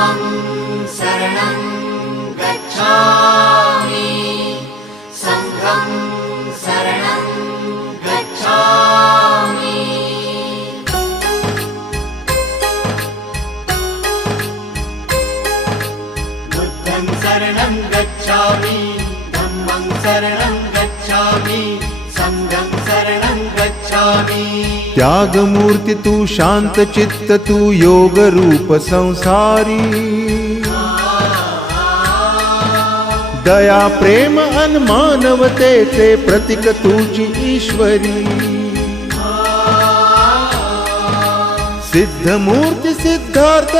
धम्मं शरणं गच्छामि संघं शरणं गच्छामि। बुद्धं शरणं गच्छामि धम्मं शरणं गच्छामि संघं शरणं गच्छामि। त्यागमूर्ती तू शांत चित्त तू योग रूप संसारी दया प्रेम अन मानवतेचे प्रतीक तुझी ईश्वरी सिद्ध मूर्ती सिद्धार्थ